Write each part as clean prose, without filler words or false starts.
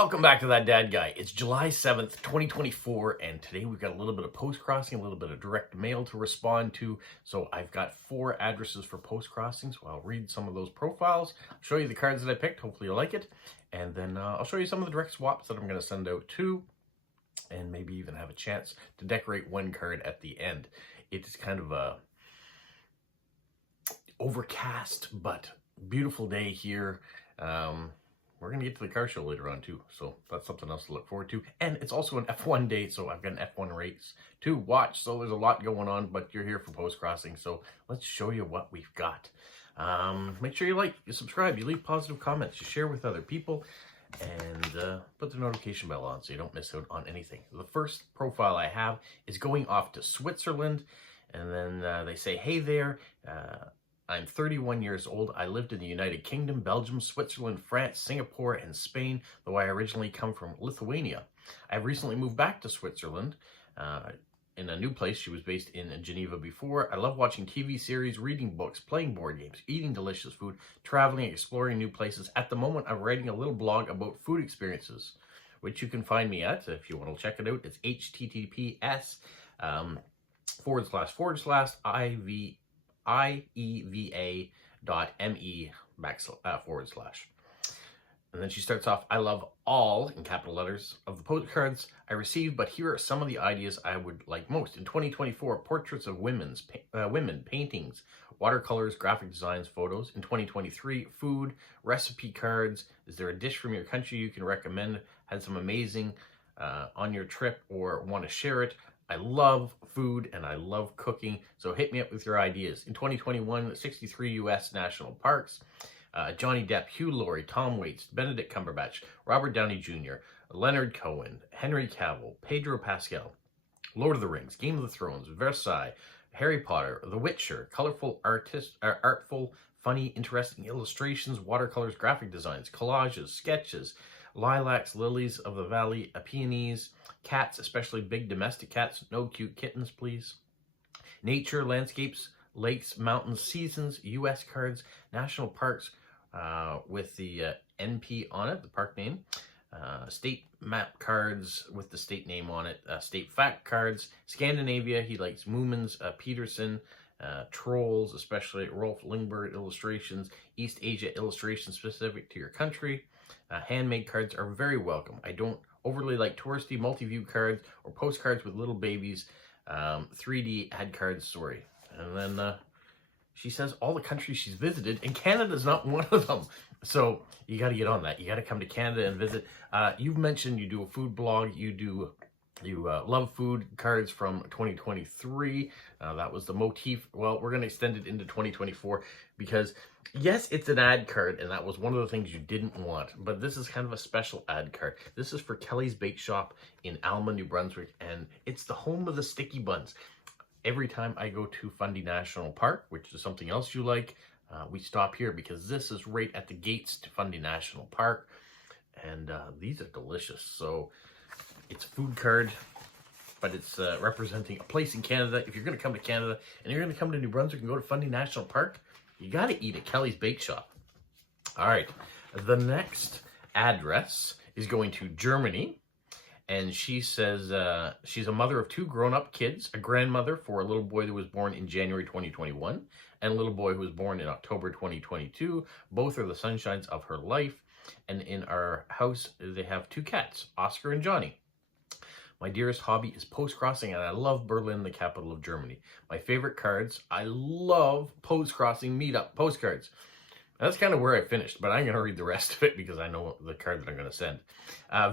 Welcome back to That Dad Guy. It's July 7th, 2024, and today we've got a little bit of post-crossing, a little bit of direct mail to respond to. So I've got 4 addresses for post-crossing, so I'll read some of those profiles, show you the cards that I picked, hopefully you'll like it, and then I'll show you some of the direct swaps that I'm going to send out too, and maybe even have a chance to decorate one card at the end. It's kind of a overcast but beautiful day here. We're going to get to the car show later on too, so that's something else to look forward to. And it's also an F1 day, so I've got an F1 race to watch, so there's a lot going on, but you're here for post-crossing, so let's show you what we've got. Make sure you like, you subscribe, you leave positive comments, you share with other people, and put the notification bell on so you don't miss out on anything. The first profile I have is going off to Switzerland, and then they say, hey there, I'm 31 years old. I lived in the United Kingdom, Belgium, Switzerland, France, Singapore, and Spain, though I originally come from Lithuania. I recently moved back to Switzerland in a new place. She was based in Geneva before. I love watching TV series, reading books, playing board games, eating delicious food, traveling, exploring new places. At the moment, I'm writing a little blog about food experiences, which you can find me at if you want to check it out. It's https ieva.me/. And then she starts off, I love all, in capital letters, of the postcards I received, but here are some of the ideas I would like most. In 2024, portraits of women, paintings, watercolors, graphic designs, photos. In 2023, food, recipe cards. Is there a dish from your country you can recommend? Had some amazing on your trip or want to share it? I love food and I love cooking, so hit me up with your ideas. In 2021, 63 U.S. national parks. Johnny Depp, Hugh Laurie, Tom Waits, Benedict Cumberbatch, Robert Downey Jr., Leonard Cohen, Henry Cavill, Pedro Pascal, Lord of the Rings, Game of the Thrones, Versailles, Harry Potter, The Witcher, colorful, artful, funny, interesting illustrations, watercolors, graphic designs, collages, sketches, lilacs, lilies of the valley, peonies, cats, especially big domestic cats, no cute kittens, please. Nature, landscapes, lakes, mountains, seasons, U.S. cards, national parks with the NP on it, the park name, state map cards with the state name on it, state fact cards, Scandinavia, he likes Moomins, Peterson, trolls, especially Rolf Lingberg illustrations, East Asia illustrations specific to your country. Handmade cards are very welcome. I don't overly like touristy multi-view cards or postcards with little babies. 3D ad cards, sorry. And then she says all the countries she's visited, and Canada's not one of them. So you got to get on that. You got to come to Canada and visit. You've mentioned you do a food blog. You love food cards from 2023. That was the motif. Well, we're going to extend it into 2024 because, yes, it's an ad card, and that was one of the things you didn't want. But this is kind of a special ad card. This is for Kelly's Bake Shop in Alma, New Brunswick, and it's the home of the sticky buns. Every time I go to Fundy National Park, which is something else you like, we stop here because this is right at the gates to Fundy National Park. And these are delicious. So it's a food card, but it's representing a place in Canada. If you're going to come to Canada and you're going to come to New Brunswick and go to Fundy National Park, you got to eat at Kelly's Bake Shop. All right. The next address is going to Germany. And she says she's a mother of 2 grown-up kids, a grandmother for a little boy that was born in January 2021, and a little boy who was born in October 2022. Both are the sunshines of her life. And in our house, they have 2 cats, Oscar and Johnny. My dearest hobby is post-crossing, and I love Berlin, the capital of Germany. My favorite cards, I love post-crossing meetup postcards. That's kind of where I finished, but I'm going to read the rest of it because I know the card that I'm going to send.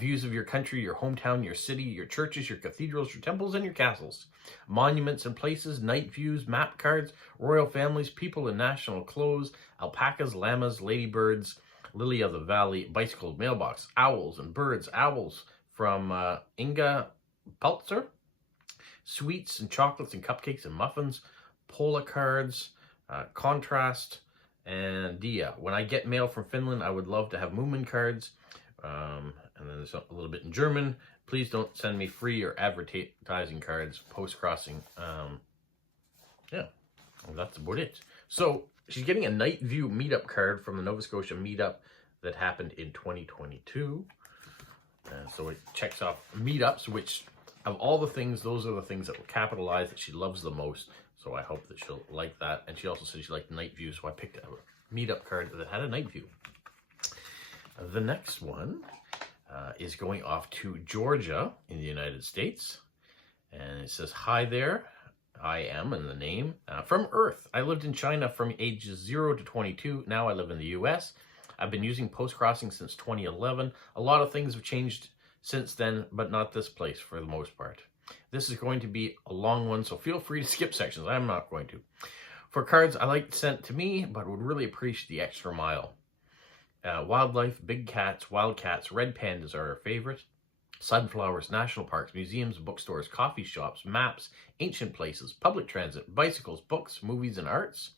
Views of your country, your hometown, your city, your churches, your cathedrals, your temples, and your castles. Monuments and places, night views, map cards, royal families, people in national clothes, alpacas, llamas, ladybirds, lily of the valley, bicycle, mailbox, owls and birds, owls from Inga Peltzer, sweets and chocolates and cupcakes and muffins, Pola cards, contrast, and Dia. When I get mail from Finland, I would love to have Moomin cards. And then there's a little bit in German. Please don't send me free or advertising cards. Post-crossing. Yeah, well, that's about it. So she's getting a night view meetup card from the Nova Scotia meetup that happened in 2022. So it checks off meetups, which of all the things, those are the things that were capitalized that she loves the most. So I hope that she'll like that. And she also said she liked night view, so I picked a meetup card that had a night view. The next one is going off to Georgia in the United States. And it says, hi there, I am, in the name, from Earth. I lived in China from ages 0 to 22. Now I live in the US. I've been using Postcrossing since 2011. A lot of things have changed since then, but not this place for the most part. This is going to be a long one, so feel free to skip sections. I'm not going to. For cards I like sent to me, but would really appreciate the extra mile. Wildlife, big cats, wild cats, red pandas are our favorite. Sunflowers, national parks, museums, bookstores, coffee shops, maps, ancient places, public transit, bicycles, books, movies, and arts.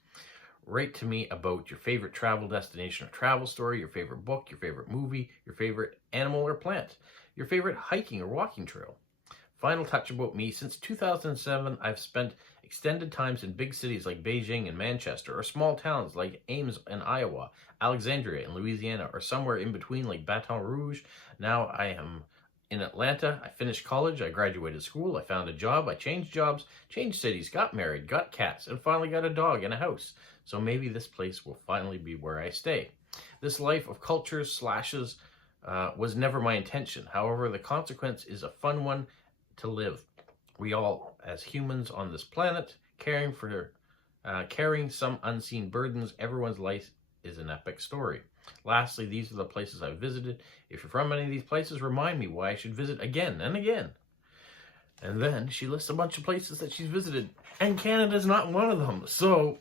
Write to me about your favorite travel destination or travel story, your favorite book, your favorite movie, your favorite animal or plant, your favorite hiking or walking trail. Final touch about me. Since 2007, I've spent extended times in big cities like Beijing and Manchester, or small towns like Ames in Iowa, Alexandria in Louisiana, or somewhere in between like Baton Rouge. Now I am in Atlanta. I finished college, I graduated school, I found a job, I changed jobs, changed cities, got married, got cats, and finally got a dog and a house. So maybe this place will finally be where I stay. This life of cultures, slashes, was never my intention. However, the consequence is a fun one to live. We all, as humans on this planet, carrying some unseen burdens, everyone's life is an epic story. Lastly, these are the places I've visited. If you're from any of these places, remind me why I should visit again and again. And then she lists a bunch of places that she's visited, and Canada's not one of them. So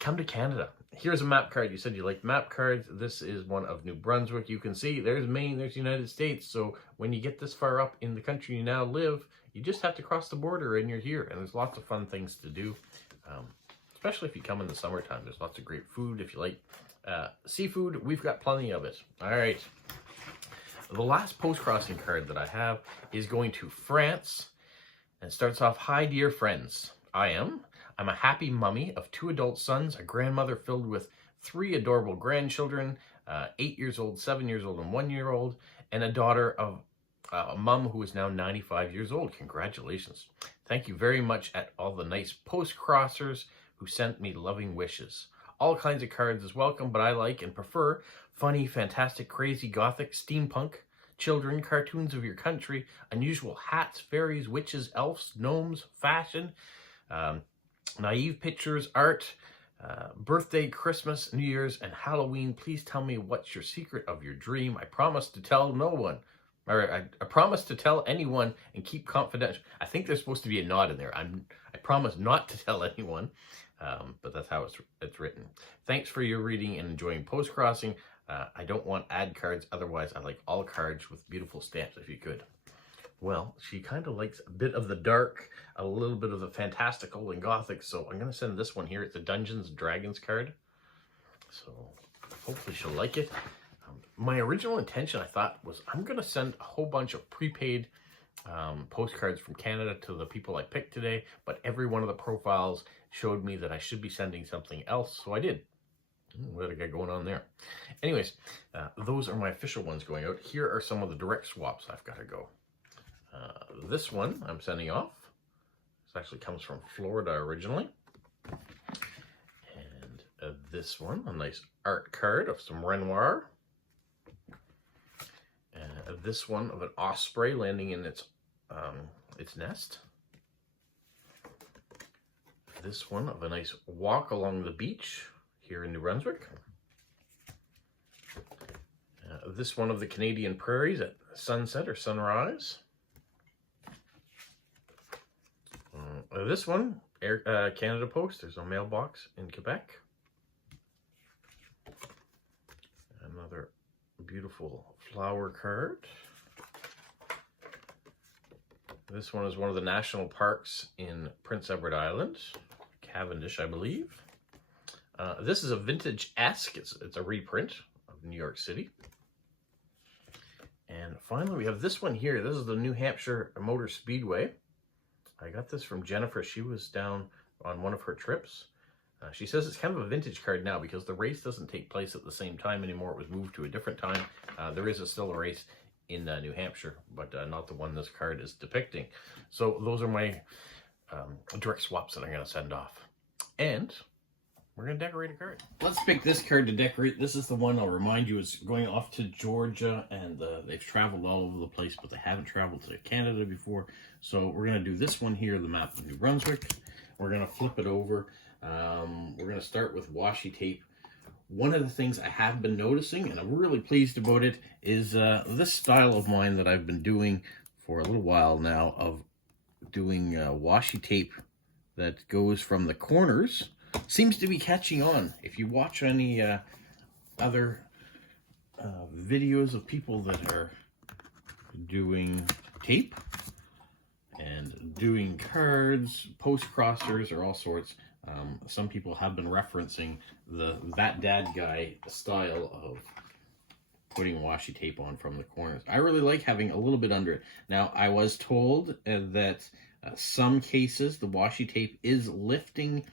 come to Canada. Here's a map card. You said you liked map cards. This is one of New Brunswick. You can see there's Maine, there's the United States. So when you get this far up in the country you now live, you just have to cross the border and you're here. And there's lots of fun things to do, especially if you come in the summertime. There's lots of great food. If you like seafood, we've got plenty of it. All right. The last post-crossing card that I have is going to France. And it starts off, hi, dear friends. I'm a happy mummy of 2 adult sons, a grandmother filled with 3 adorable grandchildren, 8 years old, 7 years old, and 1 year old, and a daughter of a mom who is now 95 years old. Congratulations. Thank you very much at all the nice post-crossers who sent me loving wishes. All kinds of cards is welcome, but I like and prefer funny, fantastic, crazy, gothic, steampunk, children, cartoons of your country, unusual hats, fairies, witches, elves, gnomes, fashion, naive pictures, art, birthday, Christmas, New Year's, and Halloween. Please tell me what's your secret of your dream. I promise to tell no one. Or I promise to tell anyone and keep confidential. I think there's supposed to be a nod in there. I promise not to tell anyone, but that's how it's written. Thanks for your reading and enjoying Postcrossing. I don't want ad cards. Otherwise, I like all cards with beautiful stamps if you could. Well, she kind of likes a bit of the dark, a little bit of the fantastical and gothic, so I'm going to send this one here. It's a Dungeons & Dragons card, so hopefully she'll like it. My original intention, I thought, was I'm going to send a whole bunch of prepaid postcards from Canada to the people I picked today, but every one of the profiles showed me that I should be sending something else, so I did. What do I got going on there? Anyways, those are my official ones going out. Here are some of the direct swaps I've got to go. This one I'm sending off. This actually comes from Florida originally. And this one, a nice art card of some Renoir. This one of an osprey landing in its nest. This one of a nice walk along the beach here in New Brunswick. This one of the Canadian prairies at sunset or sunrise. This one, Canada Post. There's a mailbox in Quebec. Another beautiful flower card. This one is one of the national parks in Prince Edward Island, Cavendish, I believe. This is a vintage-esque. It's a reprint of New York City. And finally, we have this one here. This is the New Hampshire Motor Speedway. I got this from Jennifer. She was down on one of her trips. She says it's kind of a vintage card now because the race doesn't take place at the same time anymore. It was moved to a different time. There is still a race in New Hampshire, but not the one this card is depicting. So those are my direct swaps that I'm going to send off. And we're going to decorate a card. Let's pick this card to decorate. This is the one, I'll remind you, is going off to Georgia, and they've traveled all over the place, but they haven't traveled to Canada before. So we're going to do this one here, the map of New Brunswick. We're going to flip it over. We're going to start with washi tape. One of the things I have been noticing, and I'm really pleased about it, is this style of mine that I've been doing for a little while now, of doing washi tape that goes from the corners, seems to be catching on. If you watch any other videos of people that are doing tape and doing cards, post-crossers, or all sorts, some people have been referencing that dad guy style of putting washi tape on from the corners. I really like having a little bit under it. Now, I was told that some cases the washi tape is lifting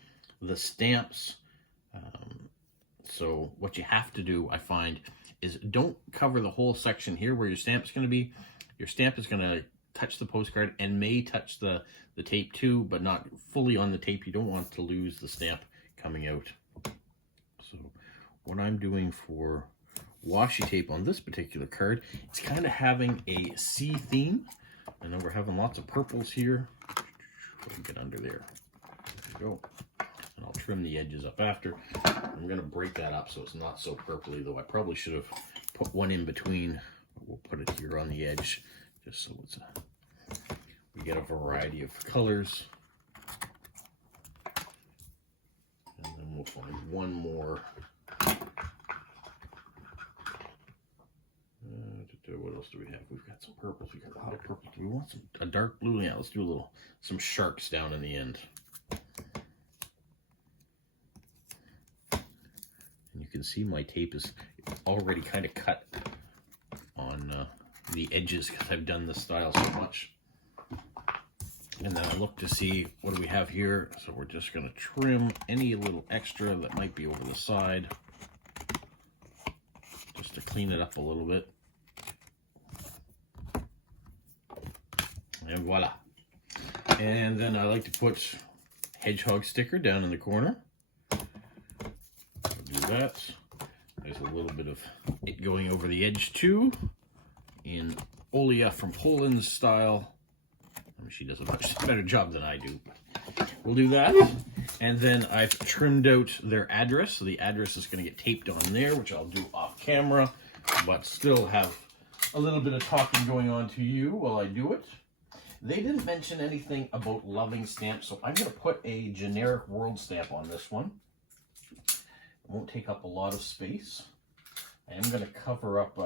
the stamps. So what you have to do, I find, is don't cover the whole section here where your stamp's going to be. Your stamp is going to touch the postcard and may touch the tape too, but not fully on the tape. You don't want to lose the stamp coming out. So what I'm doing for washi tape on this particular card, it's kind of having a sea theme. I know we're having lots of purples here. Get under there. There we go. And I'll trim the edges up after. I'm going to break that up so it's not so purpley, though I probably should have put one in between. We'll put it here on the edge just so it's we get a variety of colors. And then we'll find one more. What else do we have? We've got some purples. We've got a lot of purple. Do we want a dark blue? Yeah, let's do some sharks down in the end. And you can see my tape is already kind of cut on the edges because I've done this style so much. And then I look to see what do we have here. So we're just going to trim any little extra that might be over the side, just to clean it up a little bit. And voila. And then I like to put hedgehog sticker down in the corner. Do that. There's a little bit of it going over the edge too, in Olia from Poland style. I mean, she does a much better job than I do. But we'll do that. And then I've trimmed out their address. So the address is going to get taped on there, which I'll do off camera, but still have a little bit of talking going on to you while I do it. They didn't mention anything about loving stamps, so I'm going to put a generic world stamp on this one. It won't take up a lot of space. I am going to cover up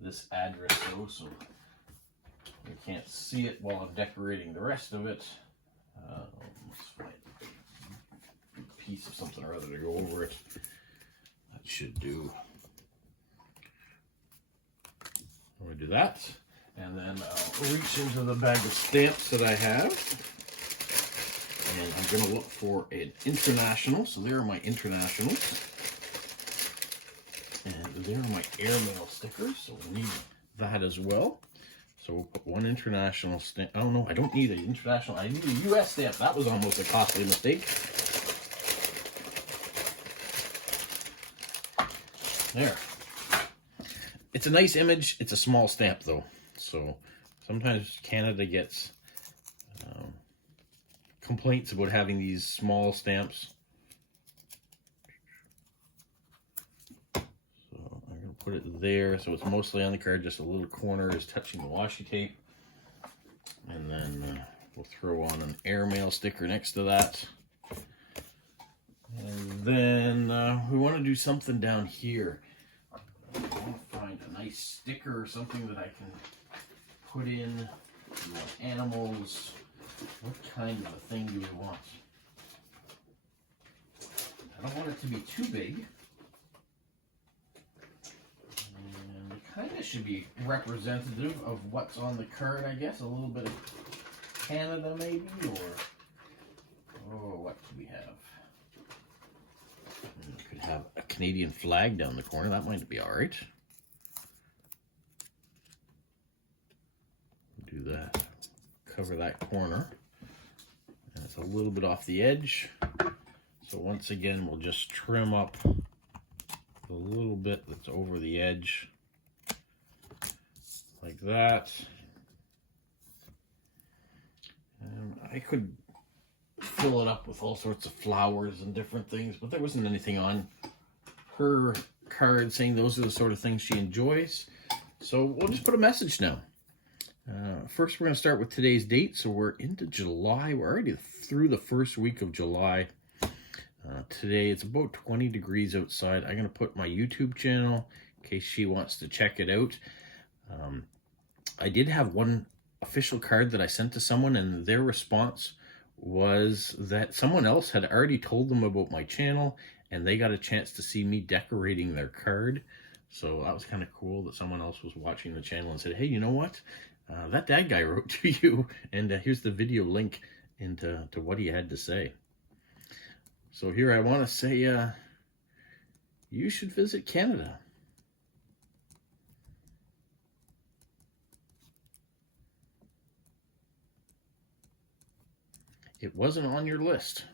this address though, so you can't see it while I'm decorating the rest of it. Let's find a piece of something or other to go over it. That should do. I'm going to do that. And then I'll reach into the bag of stamps that I have. And I'm going to look for an international. So there are my internationals. And there are my airmail stickers. So we need that as well. So we'll put one international stamp. Oh no, I don't need an international. I need a US stamp. That was almost a costly mistake. There. It's a nice image. It's a small stamp though. So sometimes Canada gets complaints about having these small stamps. So I'm going to put it there so it's mostly on the card, just a little corner is touching the washi tape. And then we'll throw on an airmail sticker next to that. And then we want to do something down here. I want to find a nice sticker or something that I can put in. We want animals. What kind of a thing do we want? I don't want it to be too big. And it kind of should be representative of what's on the card, I guess. A little bit of Canada maybe, or what do we have? We could have a Canadian flag down the corner. That might be all right. that, cover that corner. And it's a little bit off the edge. So once again, we'll just trim up a little bit that's over the edge, like that. And I could fill it up with all sorts of flowers and different things, but there wasn't anything on her card saying those are the sort of things she enjoys. So we'll just put a message now. First, we're going to start with today's date. So we're into July. We're already through the first week of July. Today, it's about 20 degrees outside. I'm going to put my YouTube channel in case she wants to check it out. I did have one official card that I sent to someone, and their response was that someone else had already told them about my channel, and they got a chance to see me decorating their card. So that was kind of cool that someone else was watching the channel and said, hey, you know what? That dad guy wrote to you, and here's the video link into what he had to say. So here I want to say, you should visit Canada. It wasn't on your list.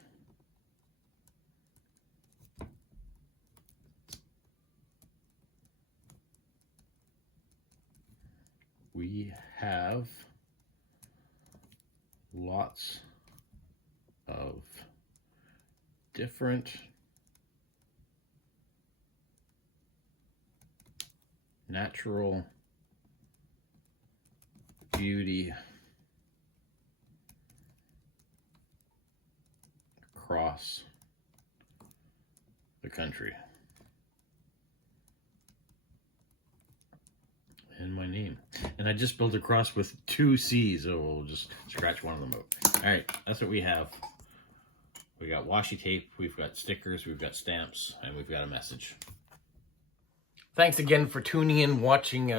We have lots of different natural beauty across the country. And my name. And I just spelled across with 2 C's, so we'll just scratch one of them out. All right, that's what we have. We got washi tape, we've got stickers, we've got stamps, and we've got a message. Thanks again for tuning in, watching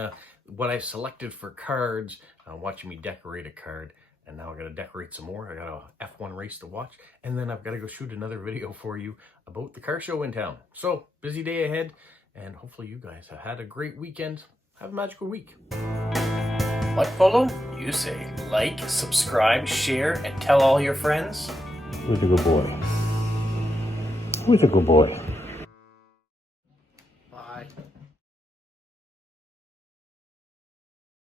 what I've selected for cards, watching me decorate a card. And now I got to decorate some more. I got a F1 race to watch, and then I've got to go shoot another video for you about the car show in town. So, busy day ahead, and hopefully you guys have had a great weekend. Have a magical week. Like, follow? You say like, subscribe, share, and tell all your friends. Who's a good boy? Who's a good boy?